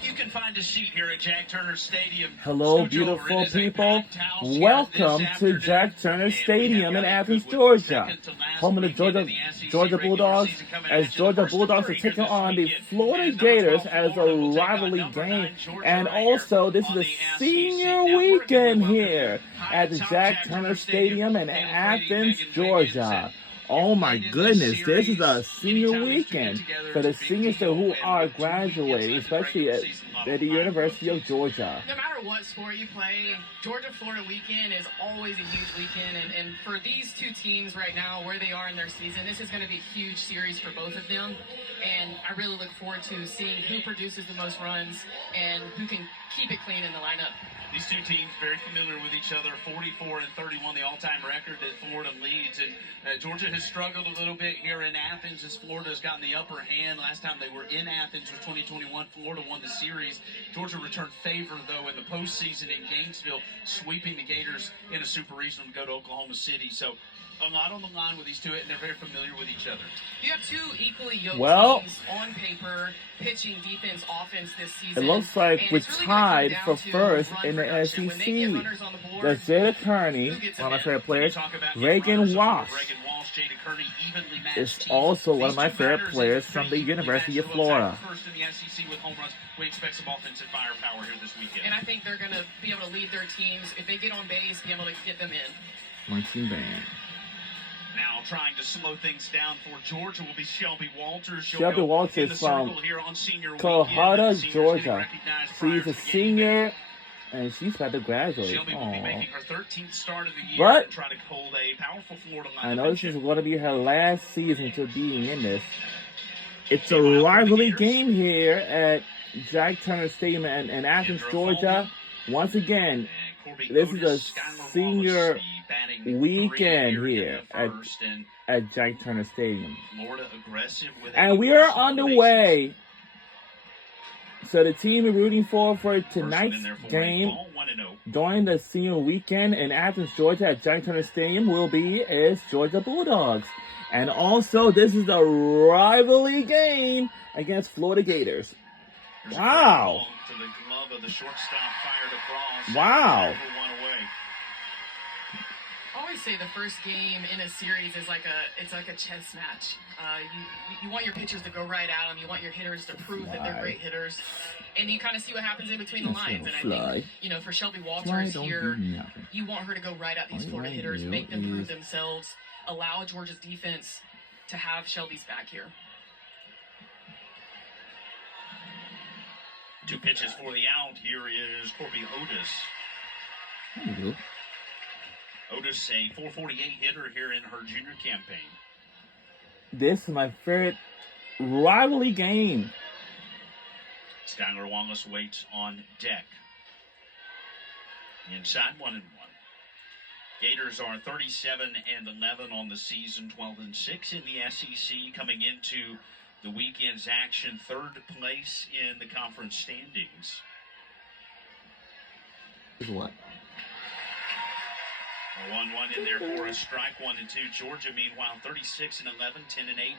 If you can find a seat here at Jack Turner Stadium. Hello, beautiful people. Welcome to Jack Turner Stadium in Athens, Georgia, home of the Georgia Bulldogs, as Georgia Bulldogs are taking on the Florida Gators as a rivalry game. And also, this is a senior weekend here at the Jack Turner Stadium in Athens, Georgia. Oh my goodness, this is a senior weekend for the seniors who are graduating, especially at the University of Georgia. No matter what sport you play, Georgia-Florida weekend is always a huge weekend. And for these two teams right now, where they are in their season, this is going to be a huge series for both of them. And I really look forward to seeing who produces the most runs and who can keep it clean in the lineup. These two teams very familiar with each other. 44 and 31, the all-time record that Florida leads. And Georgia has struggled a little bit here in Athens as Florida has gotten the upper hand. Last time they were in Athens was 2021. Florida won the series. Georgia returned favor, though, in the postseason in Gainesville, sweeping the Gators in a super regional to go to Oklahoma City. So a lot on the line with these two, and they're very familiar with each other. You have two equally yoked teams on paper, pitching, defense, offense this season. It looks like we're tied for first in the SEC. That's Jada Kearney, one of my favorite players. Reagan Walsh is also one of my favorite players from the University of Florida. First in the SEC with home runs. We expect some offensive firepower here this weekend. And I think they're going to be able to lead their teams. If they get on base, be able to get them in. Martin Band. Now trying to slow things down for Georgia will be Shelby Walters. Shelby Walters from Colorado, Georgia. She's a senior, and she's about to graduate. Shelby will be making her 13th start of the year but and try to hold a powerful Florida lineup. I know this is going to be her last season to being in this. It's a rivalry game here at Jack Turner Stadium in Athens, Georgia. Once again, this is a senior weekend here at Jack Turner Stadium. And we are on the way. So the team we're rooting for tonight's game during the senior weekend in Athens, Georgia at Jack Turner Stadium is Georgia Bulldogs. And also, this is a rivalry game against Florida Gators. Wow. Wow. I always say the first game in a series is like a chess match. You want your pitchers to go right at them. You want your hitters to prove that they're great hitters, and you kind of see what happens in between the lines. And I think for Shelby Walters here, you want her to go right at these Florida hitters, make them prove themselves, allow Georgia's defense to have Shelby's back here. Two pitches for the out. Here is Corby Otis. Otis, a 448 hitter here in her junior campaign. This is my favorite rivalry game. Skylar Wallace waits on deck. Inside 1-1. Gators are 37 and 11 on the season, 12 and 6 in the SEC, coming into the weekend's action, third place in the conference standings. What? 1-1 in there for a strike, 1-2. Georgia, meanwhile, 36 and 11, 10 and 8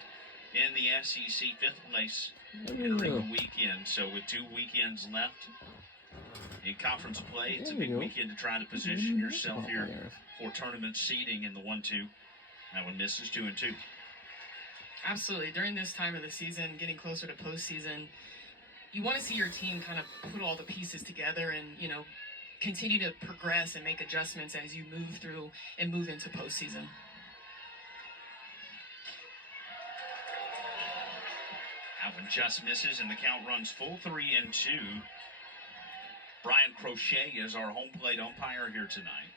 in the SEC, fifth place entering the weekend. So with 2 weekends left in conference play, it's a big weekend to try to position yourself here for tournament seeding in the 1-2. That one misses 2-2. Absolutely. During this time of the season, getting closer to postseason, you want to see your team kind of put all the pieces together and, continue to progress and make adjustments as you move through and move into postseason. That one just misses, and the count runs full 3-2. Brian Crochet is our home plate umpire here tonight.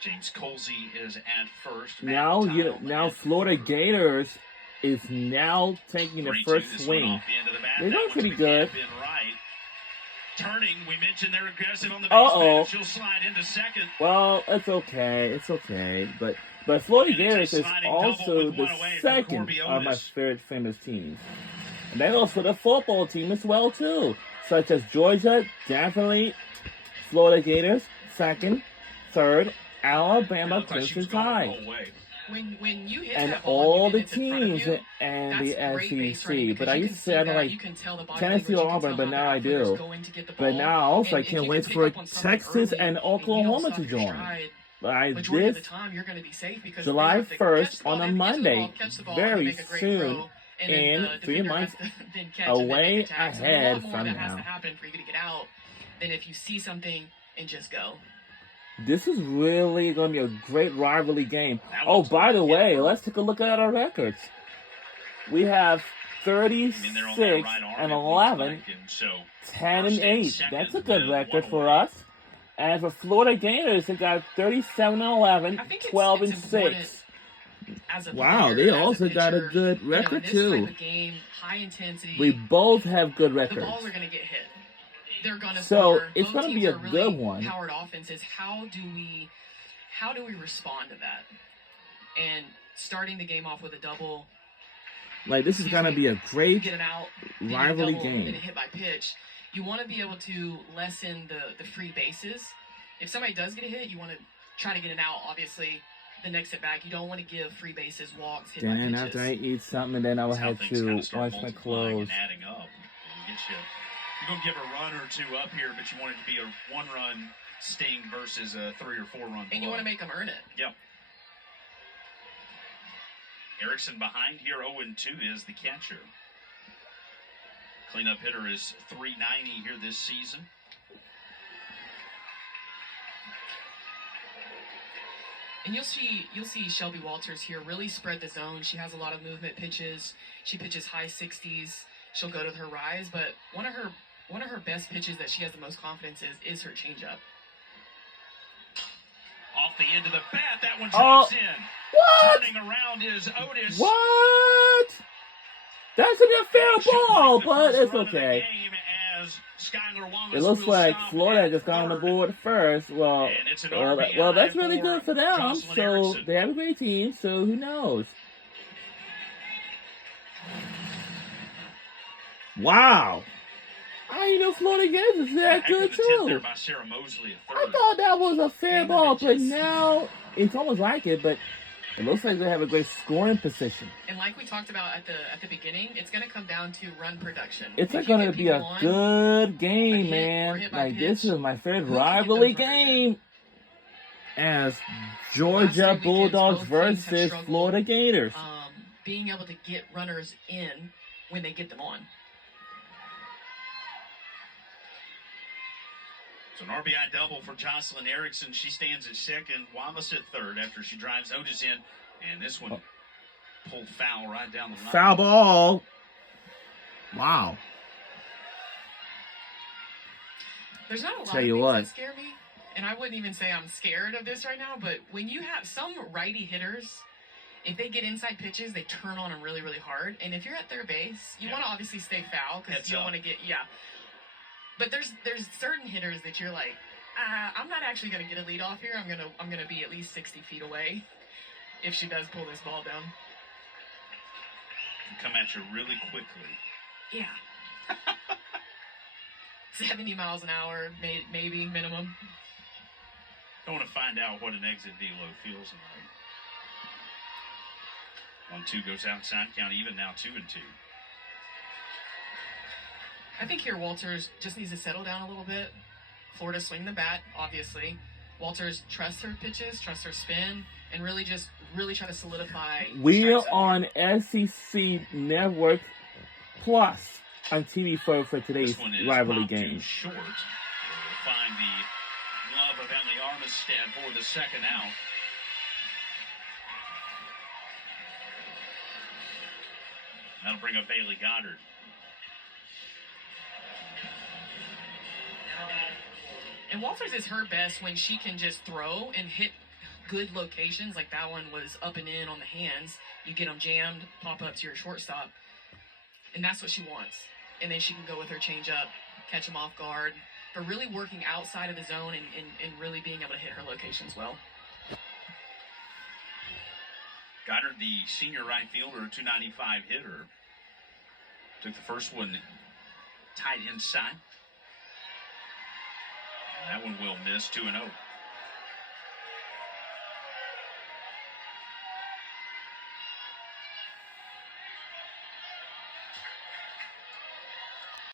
James Colsey is at first. Now Florida Gators is now taking the first swing. They're doing pretty good. Turning, we mentioned they're aggressive on the base. She'll slide into second. Well, it's okay. But Florida Gators is also the second of my favorite famous teams. And then also the football team as well, too. Such as Georgia, definitely. Florida Gators, second. Third, Alabama Crimson Tide. When you hit and that ball all and the it's in front of teams you, and that's the great base running SEC. But because I you used can to see say I don't that, like you can tell the body Tennessee language, or you can Auburn, tell but how now the I outfielder's do. going to get the But ball. now also I And if can't you wait can pick for up on something Texas early and and you don't Oklahoma stop to your join. stride, By majority of this the time you're going to be safe because they July have to 1st catch the ball, on a then answer the ball, Monday, catch the ball, and then very make a great soon, throw. And then in the 3 defender months has to then catch and then away make a tag. So there's a ahead lot more from that has to now. happen for you to get out than if you see something and just go. This is really going to be a great rivalry game. Oh, by the way, let's take a look at our records. We have 36 and 11, 10 and 8. That's a good record for us. And for Florida Gators, they got 37 and 11, 12 and 6. Wow, they also got a good record too. Game, high intensity. We both have good records. The balls are going to get hit. They're going to so score. it's going to be a really good one. Powered offenses. How do we respond to that? And starting the game off with a double. Like this is going to be a great get an out, rivalry double, game. Then a hit by pitch. You want to be able to lessen the free bases. If somebody does get a hit, you want to try to get an out. Obviously, the next at back, you don't want to give free bases, walks, hit by pitches. Then after I eat something, and then I will have to wash my clothes. Adding up. You're going to give a run or two up here, but you want it to be a one-run sting versus a 3 or 4 run. And you want to make them earn it. Yep. Erickson behind here, 0-2 is the catcher. Cleanup hitter is 390 here this season. And you'll see Shelby Walters here really spread the zone. She has a lot of movement pitches. She pitches high 60s. She'll go to her rise, but one of her best pitches that she has the most confidence is her changeup. Off the end of the bat, that one drops in. What? Turning around is Otis. What? That should be a fair ball, but it's okay. It looks like Florida just got on the board first. Well, that's really good for them. So they have a great team. So who knows? Wow. I didn't know Florida Gators is that good too. I thought that was a fair ball, but now it's almost like it. But it looks like they have a great scoring position. And like we talked about at the beginning, it's going to come down to run production. It's going to be a good game, man. Like, this is my favorite rivalry game. As Georgia Bulldogs versus Florida Gators. Being able to get runners in when they get them on. So an RBI double for Jocelyn Erickson. She stands at second. Wallace at third after she drives Otis in. And this one pulled foul right down the line. Foul ball. Wow. There's not a lot of things that scare me. And I wouldn't even say I'm scared of this right now. But when you have some righty hitters, if they get inside pitches, they turn on them really, really hard. And if you're at their base, you want to obviously stay foul because you don't want to get, But there's certain hitters that you're like, I'm not actually going to get a lead off here. I'm gonna be at least 60 feet away if she does pull this ball down. Can come at you really quickly. Yeah. 70 miles an hour, maybe minimum. I want to find out what an exit velo feels like. 1-2 goes outside, count even now, 2-2. I think here Walters just needs to settle down a little bit. Florida swing the bat, obviously. Walters trusts her pitches, trusts her spin, and really try to solidify. We are on SEC Network Plus on TV for today's rivalry game. Short. We'll find the glove of Emily Armistead for the second out. That'll bring up Bailey Goddard. And Walters is her best when she can just throw and hit good locations. Like that one was up and in on the hands. You get them jammed, pop up to your shortstop. And that's what she wants. And then she can go with her changeup, catch them off guard. But really working outside of the zone and really being able to hit her locations well. Goddard, the senior right fielder, 295 hitter. Took the first one tight inside. That one will miss, 2-0.